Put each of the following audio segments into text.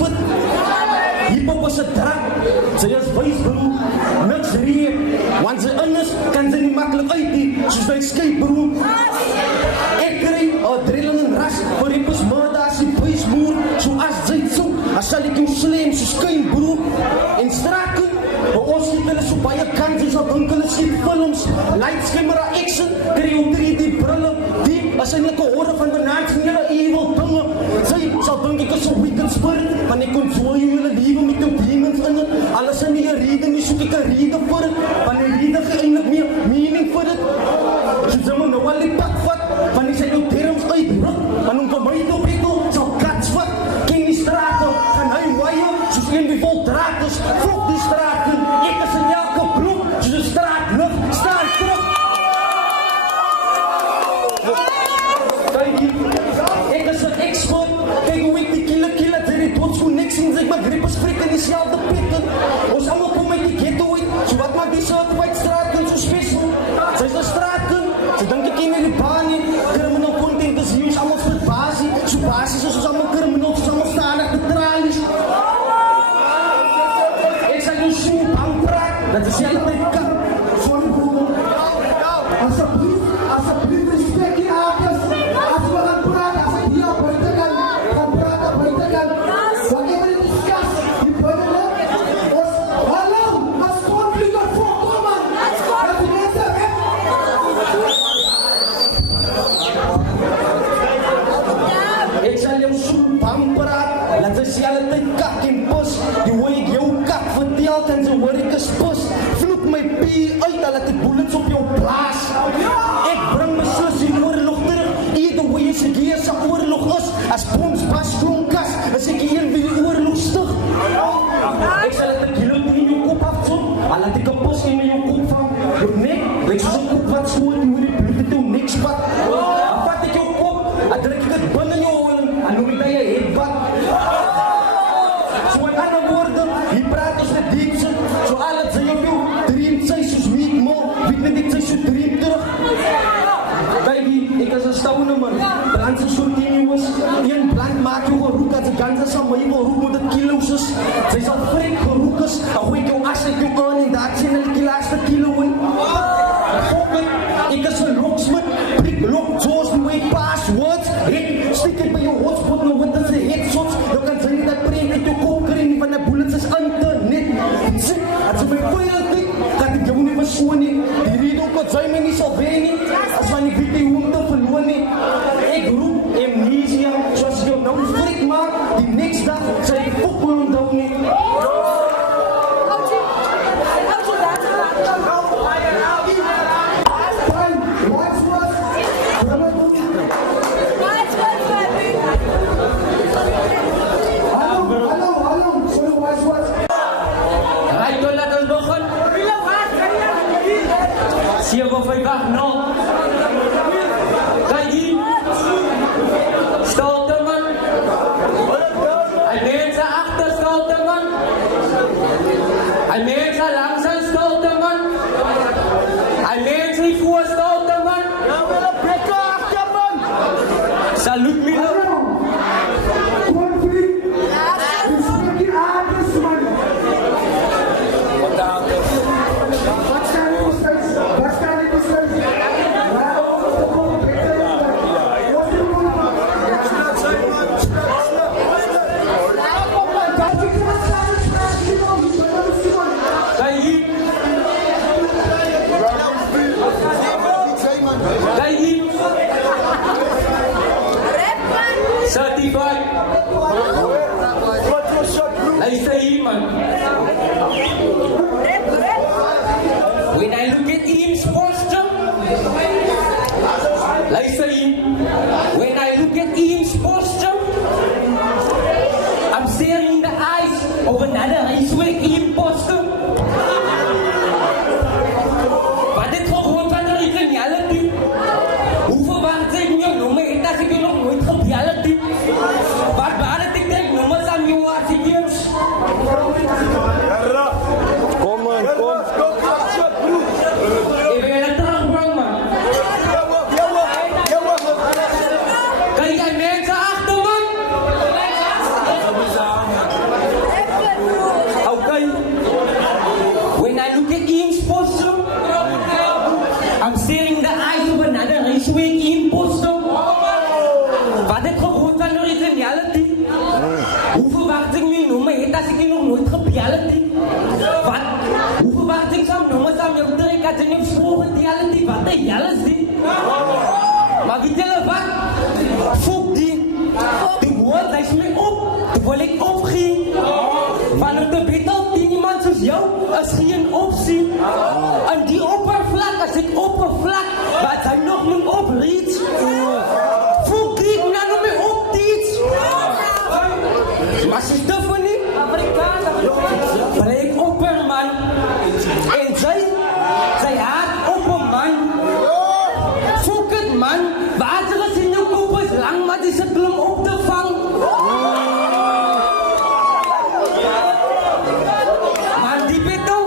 expert. Hip-hop is 'n drank. Sy is wys bro, niks ree. Want sy in is, kan sy nie maklik uit nie. Soos hy skei bro. Ek kry adrenaline rush vir hippos murder as die boys moer. So as sy so, as sal ek jou slam so skyn bro. En straat maar ons skiet hulle so baie kans, ons dink hulle skiet films, lights, camera, action, kry jou 3D brille, diep, as hy net hoor van banaans en julle evil dinge, sy sal dink ek is so wicked spirit, want ek kon so julle liewe met jou demons in het, alles in die rede nie, soek ek 'n rede vir het, want die rede gee eindelijk meer meaning vir het, so sy moet nou al die pad vat, want ek sy jou terms uitruk, want om vir my te betel, sal kats vat, ken die straat, gaan hy waie, soos een wie vol draad is, vlok die straat, ek is in elke bloek, soos die straat lucht, staan terug. Ek is een expert, kyk hoe ek die kille, sy die doodskoen niks sien, sy ek my grippers freak in die selfde pitten, ons allemaal kom uit die ghetto uit, so wat maak die certified straatkind so special, sy is een straatkind, sy dink ek ken die baan nie, criminal content is hier, ons allemaal vir basie, so basis is ons allemaal criminal, ons allemaal stadig betralies, ek sal jou so bang praat, dat is jy my kant, sorry bro, asseblief respect die akers, as we gaan praat, as ek hier op buiten kan, gaan praat op buiten kan, whatever it discuss, die buiten ons, hallo, as conflict of voorkom man, dat die mense ek sal jou so bang praat, dat is jy altyd kak en pus, die hoe ek jou kak vertel, en sy hoor ek is pus, vloek my pie uit, al het die bullets op jou plaas, ek bring my sus die oorlog terug, either way as ek hier sa oorlog is, as boms pas klonkas, as ek hier wie die oorlog stig, ek sal het 'n kilo in jou kop afzoek, al het ek 'n pos in jou kop van, jou nek, ek soos 'n kop wat so in die bloed het jou nek spat, dan vat ek jou kop, dan druk ek het binnen in jou holen, en noem ek dat jy headbutt, so in ander woorde, hier praat ons met diepse, so al het sy op jou dream sy soos meet mo, weet net ek sy so dream terug. Baby, ek is een stouwne man, brand sy so tenuous, een brand maak jou geroek, as die ganse sal my wil roek met het kilo's is, sy sal vrek geroek is, dan gooi ek jou as ek jou aan en daar sien ek die laatste kilo in. Fok ek is een locksmith, prik lok, zoals die way passwords, ek stiek ek by jou hotspot, nou wat is die headshots, jou kan sy nie dat preen uit jou kop kry nie, van die bullets is internet, sê, as my veilig dik, dat ek jou nie verskoon nie, die rede ook wat sy my nie sal wen nie, as van die weet nie hoe om te verloon nie, ek roep amnesia, soos jy jou nou freak maak, die next dag, sy die fok wil onthou nie. Siapa vijf no? Kijk hier. Stolte man. Hij mensen achter stolte man. Hij mensen langzaam stolte man. Hij mensen niet voor stolte man. Salut Milo. Certified. Luister hier man. When I look at him's posture, luister hier. When I look at him's posture, I'm staring in the eyes of another Israeli imposter. Wat dit gewoon van de reality. Hoe verwacht ik jou nog meer dat ik je nog nooit op reality? Wat waren het ik denk nummers aan jou als ik eens? Kom man, kom. Ik ben een terugbrang man. eyes of another raceway imposter. Wat het gehoord van originality? Hoe verwachting my nomme het as ek nog nooit gebellity? Wat? Hoe verwachting sal nomme sal jou trek as jy vroeg reality? Wat die jealous die? Maar weet julle wat? Fok die. Die woord is my op. Die wil ek opgee. Van op de betel die niemand soos jou is geen opsie. En die oppervlak, as ek oppervlak, wat hy nog moet opreeds. Fok die, ek nou nog my opteets. Maar sy Stephanie, breek opper man. En sy haat opper man. Fok het man, waar sy gesien jou kop is lang, maar die sukkel om op te vang. Man, die betel,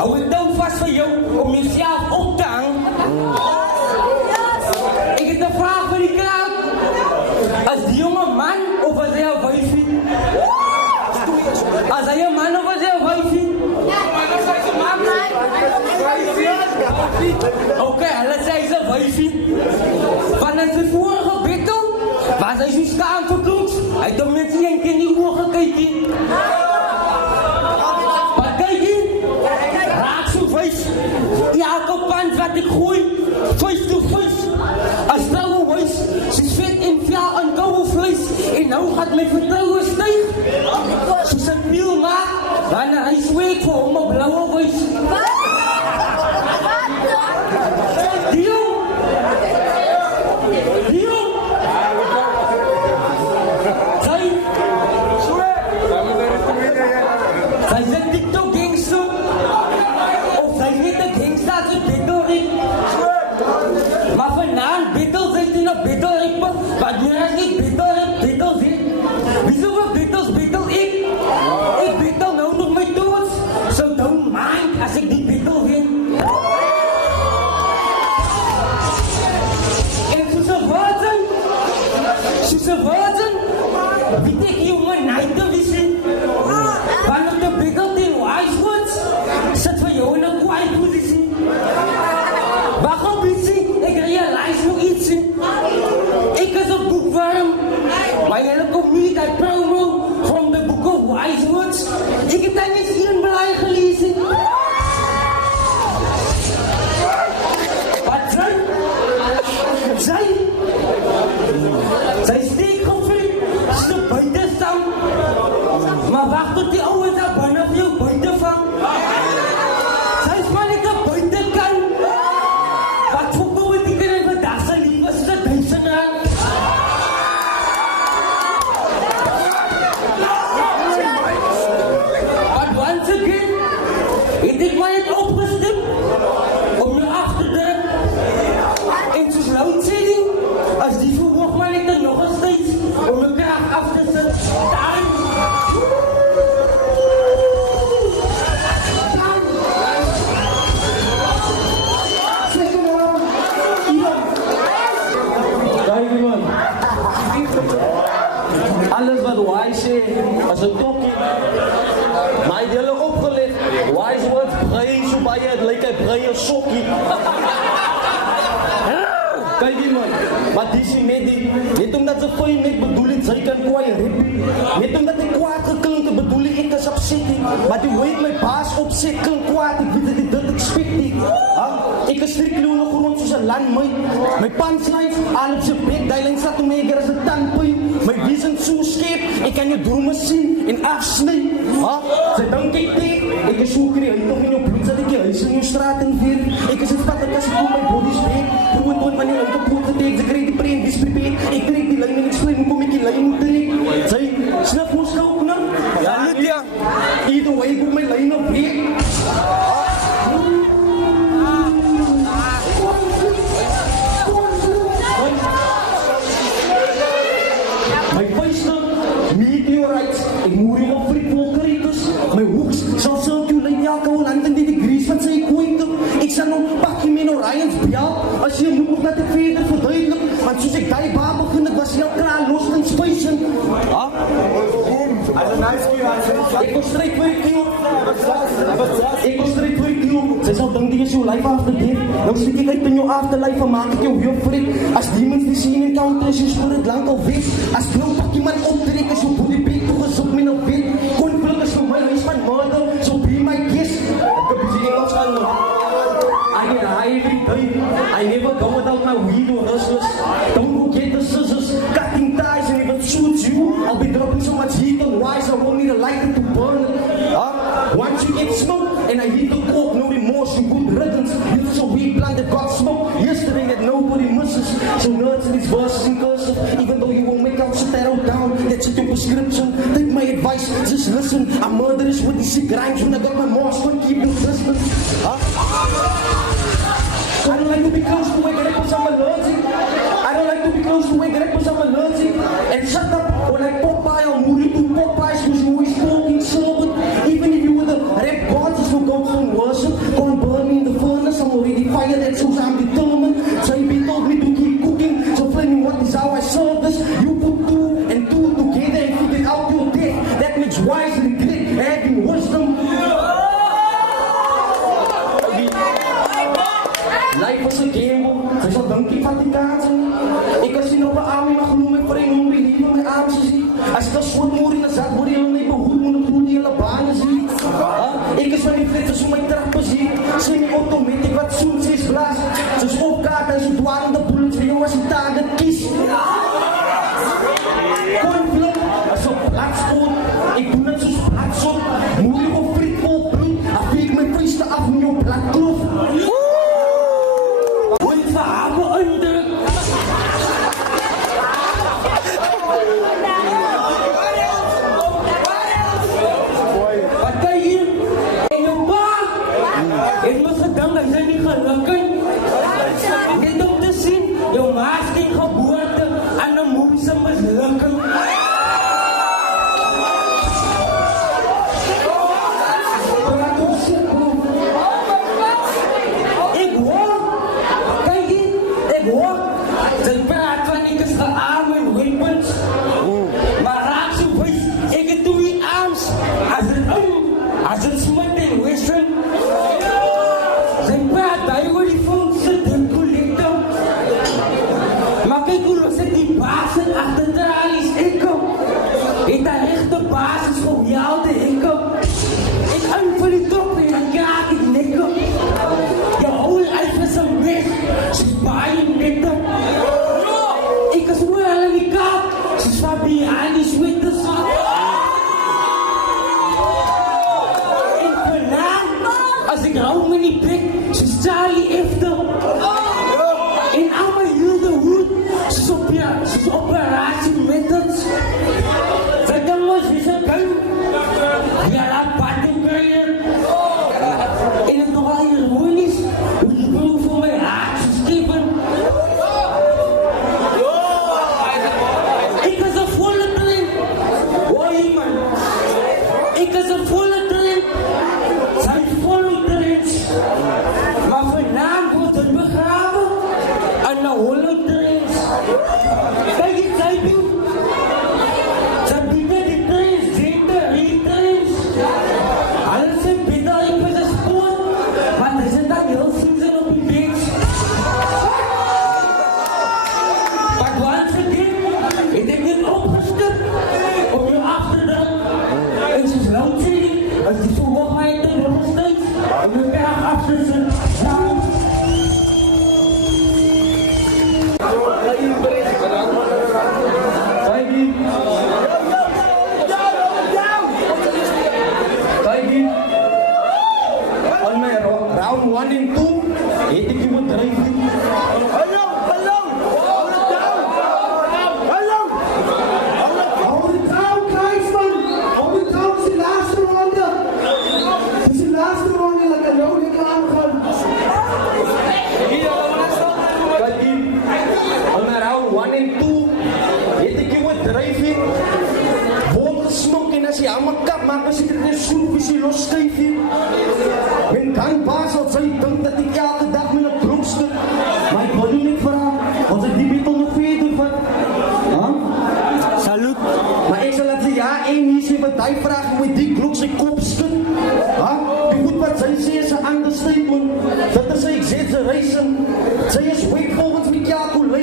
hou het nou vast vir jou om jezelf op te hang. Ek het een vraag vir die kraak. As die jonge man of as hy een wijfie? As hy een man of as hy een wijfie? Oké, hulle sê hy's een wijfie. Van in sy vorige betel was hy so skaam verkloeks. Hy het om mense een keer in die oog gekykie. Wat kykie? Raak so vuis. Elke pand wat ek gooi, vuis to vuis. As trouwe huis, soos vet en vel en kouwe vlees. En nou gaat my vertrouwe styg. Soos ek wiel maak, wanneer hy zweek vir hom op blauwe vuis. Dio! Dio! Sy is een TikTok gangster. Of sy is net een gangster as een bettelrik. Maar vanavond bettels sy in een bettelrik. Wat meer as ek bettels het. Wieso wat bettels bettel ek? Ek bettel nou nog my toons. So don't mind as ek die bettel wen. En soos een virgin, weet ek jongen night te visie. Want op de betel ten wise words, sit vir jou in een kwaai positie. Wacht op ietsie, ek realize nog ietsie. Ek is een boekworm, maar jylle kom nie die promo from the book of wise words. Ek het dan eens een blaai gelezen. Wat sy steek gevlieg, sy buite staan. Maar wacht tot die ouwe daar binnen vir jou buite vang. Sy is maar net een buitenkant. Wat voor ouwe die kan in vandag sy lief is, sy duisend rand. But once again, het ek maar net opgestem om jou af te druk. En soos loadsetting, as die verhoog maar net nog een steeds om my kracht af te sit. Dan! Kijk man. Alles wat wise sê, as een tokkie. Maar hy het julle opgelet. Wise words brei so baie, het lyk hy brei een sokkie. Kijk die man, maar die sê net die, net omdat sy fijn net bedoel het, sy kan kwaai rippie. Net omdat hy kwaad geklink het, bedoel ek is upset nie. Maar die hoe ek my baas opzet, klink kwaad, ek weet dat ek dit expect nie. Ek is strikloon grond soos een landmui. My punchlines, aan op sy bek, die lijn sat om my eker as een tandpui. My vision so skeep, ek kan jou drome sien en afsny. Sy dink ek teek, ek is so kreeg toch in jou bloed, dat ek jou huis in jou straat en veer. Ek is een spat, ek as ek my body spreek. Proe dood wanneer ek op poot geteek, ek kreeg die preen, die spreek. Ek trek die lijn en ek sluit, kom ek die lijn moet trek. Sy snif moes kouk nou. Ja, Lydia. Either way, ek op my lijn op breek. My vuist meteorites, ek moer jou op vir die volkeritus. My hoeks sal circulate elke land in die degrees van sy kwoite. Ek sal nou pakkie met Orions bel, as jy moet nog dat ek verder verduidelik. Want soos ek die baan begin, ek was heel klaar los in spuisen. Ek wil stryd vir die kiel. Ek was straight voor die deal. Sy sal dink die is jou life after death. Nou stiek ek uit in jou afterlife en maak ek jou heel freak. As demons die scene encounter is jou spirit lang al weet. As blauw pak iemand optrek is jou body beat toegezoek met nou weet. Conflict is vir my huis van murder, so be my guest. Ek heb die Engels gaan I get high every day. I never go without my weed or hustlers. Don't go get the scissors, cutting ties, and if it suits you, I'll be dropping so much heat on wise I won't need a lighter to burn it. Once you get smoke, and I hit the coke, no remorse, you good riddance. This is a weed plant that got smoke yesterday that nobody misses. So nerds in these verses in cursive, even though you won't make out, sit that out down. That's your prescription. Take my advice, just listen. I'm murderous with these sick rhymes when I got my mask on, keep it distant. I don't like to be close to where rappers, I'm allergic. I don't like to be close to where rappers, I'm allergic. And shut up when I Popeye, I'll move you to Popeyes because you always talking servant. Even if you were the rap gods, just will go from worship. Can't burn me in the furnace, I'm already fired, that shows I'm determined. JB told me to keep cooking, so flaming what is how I serve this. You put two and two together and figure out your death. That makes wise regret, having wisdom. Life was a gamble, sy sal dink ek vat die kans nie. Ek as sien op 'n army mag genoem my vriend om die liefde my arms te sien. As ek 'n swart moer in 'n zak word jy nie behoed moet ek goed die hele baan sien. Ek is van die vlees so my trappe sien. Sien my automatic wat soen sies blaas. So skop kaart en so dwarende bullets vir jou as die target kies. Conflict, as op platspoort, ek doen het soos platsop. Moeilijk op friet vol bloed, af veeg my vuiste af in jou bladkloof.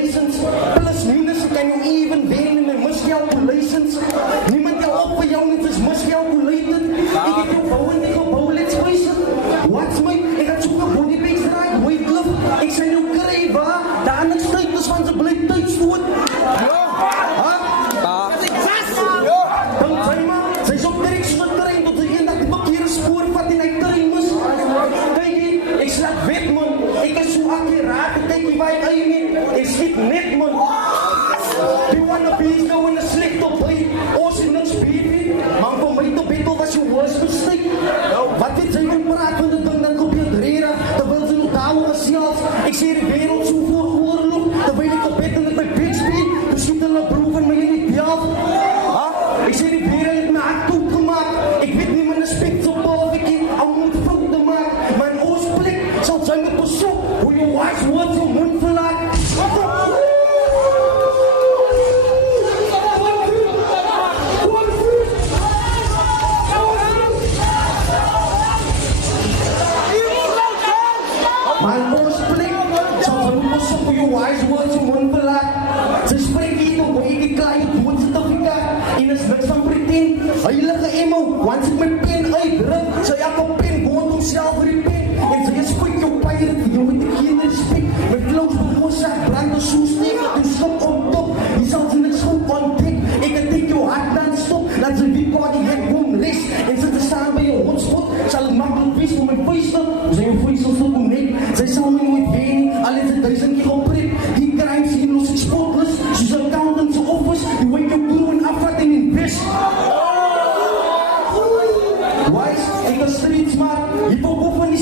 license. Plus minus, ek kan jou even wen in my miscalculations. Niemand jou op vir jou net is miscalculated. Ek het jou bou en ek jou bou, let's face it. Watch my, ek het soek een bodybase draai, weightlift. Ek sal jou kry, waar? Daar niks tyd is van sy blyk tydstoot. Dan sê maar, sy is op direct soos een terrein, tot sy een dat die verkeerde spoor vat en hy terrein mis. Kijk hier, ek slaat wet man, ek is so akkuraat, ek kyk hier waar ek eie nie, ek skiet net man. Die wannabes nou in een slecht op by, ons is niks baby, man van my te betel was jou worst mistake. Wat weet sy wil praat van die ding, dan kom jy drera, terwyl sy nog daar oor selfs, ek sê die wereld so voor oorlog, terwyl ek op bed en met my bitch speel, dan soet hulle broer van my in die bel. Ek sê die wereld het my hart toegemaak, ek weet nie man is spek so bof, ek het al moet fout te maak, maar in ons plek sal sy my besoek, hoe jou wise words jou mond verlaat. Maar in ons plek sal sy my besoek, hoe jou wise words jou mond verlaat. Sy spreek hier op hoe ek die klein doodsertifikaat en is niks van pretend. Heilige emo, want ek my pen uitdruk, sy ek op pen woont homself vir die pen. En sy is quick jou pirate, vir jou met die geen respect. My flows begoorzaak, brand as soos neek, toe stop om top. Die sal sy niks goed ontdek, ek het ek jou hart dan stop. Laat sy wie pa die hek boom rest, en sy te staan by jou hotspot. Sal het makkelijk wees vir my vuistel, sy jou vuistel tot om nek. Sy sal my nooit wen, al het sy 1000 keer oprit. Die crimes hier los ek spotless, soos accountants se office, die wake jou crew en afvat en invest. Wise, ek is street smart, hip-hop of in die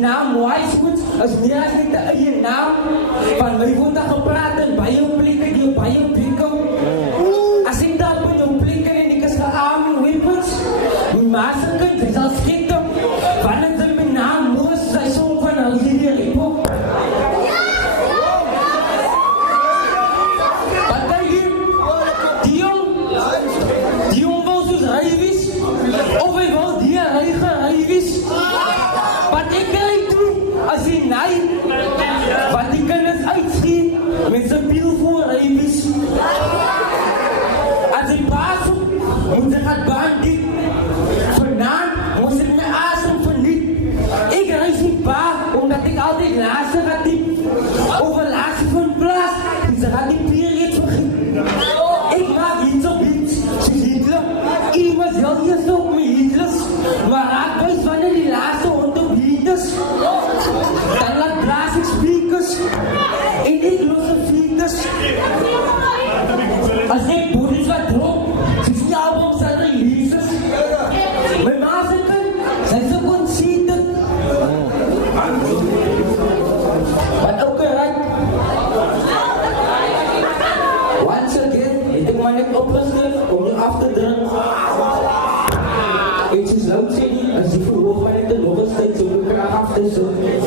naam Wisewoods is nie as net 'n eie naam. Van my word daar gepraat in baie plekke, die baie plekke. As ek daar by jou plekke en ek is gearmed weapons, maar se kind is al skiet op. Wanneer dit my naam moes, sy song van al hierdie repop. Wat daar hier? Die jong wil soos Rywies, of hy wil die Rywies. Wat ek kry toe, as hy nee, wat die kinders uitskiet, met sy piel voor Rywies. As hy paas op, moet hy gaat bandie. Vanavond moest ek my asem verniet. Ek reis nie pa, omdat ek altyd laatste gaat diep. Over laatste van plaas, en sy gaat die period vergiet. Ek maak iets op iets, sy Hitler. Ek was heel eerst op my Hitlers, maar raak wees wanneer die laatste hond op Hitlers. Dan laat blaas ek speakers, en ek los op featers. As ek boedies wat drop, sy die album sal releases. My ma sê kind, sy is so conceited. But okay, right? Once again, het ek maar net opgeskryf om jou af te drink. En soos Loud sê nie, as die verhoog maar net 'n nog 'n tyd so 'n krag af te sit.